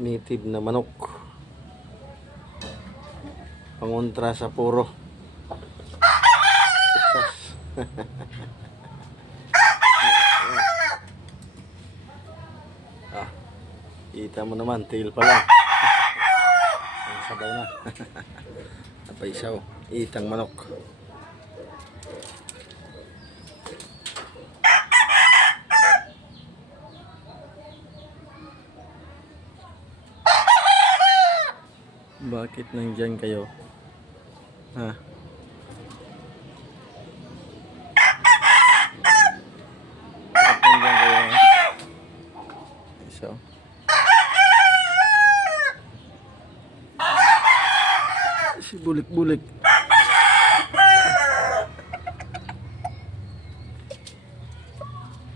native na manok. Pangontra sa puro. Ah, kita mo naman, tail pa lang. Ang sabaw na. Napaisaw. Itang manok. Bakit nandyan kayo? Ha? Bakit nandyan kayo? Isa. Si bulik-bulik.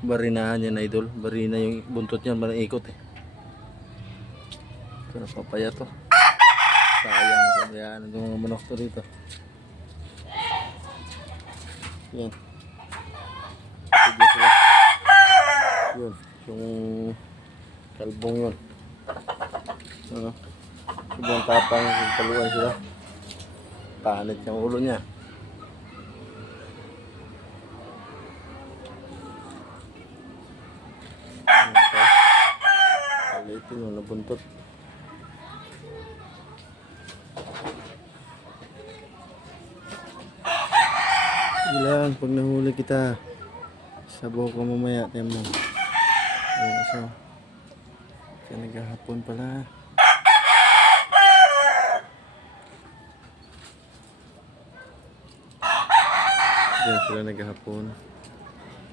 Barinahan yan, idol. Barina yung buntot niyan, parang ikot eh. Pero papaya to. Sayang pabayaan itong mga manok to dito. Yan. Sige sila. Yun. Yung kalbong yun. Ano? Sobrang tapang yung paluan sila. Panit yung ulo niya. Ano pa? Palitin yung nabuntot. Ilan pag nahuli kita. Sabaw ka mamaya, tiyan mo. Ayun isa. Kaya naghahapon pala. Diyan sila naghahapon.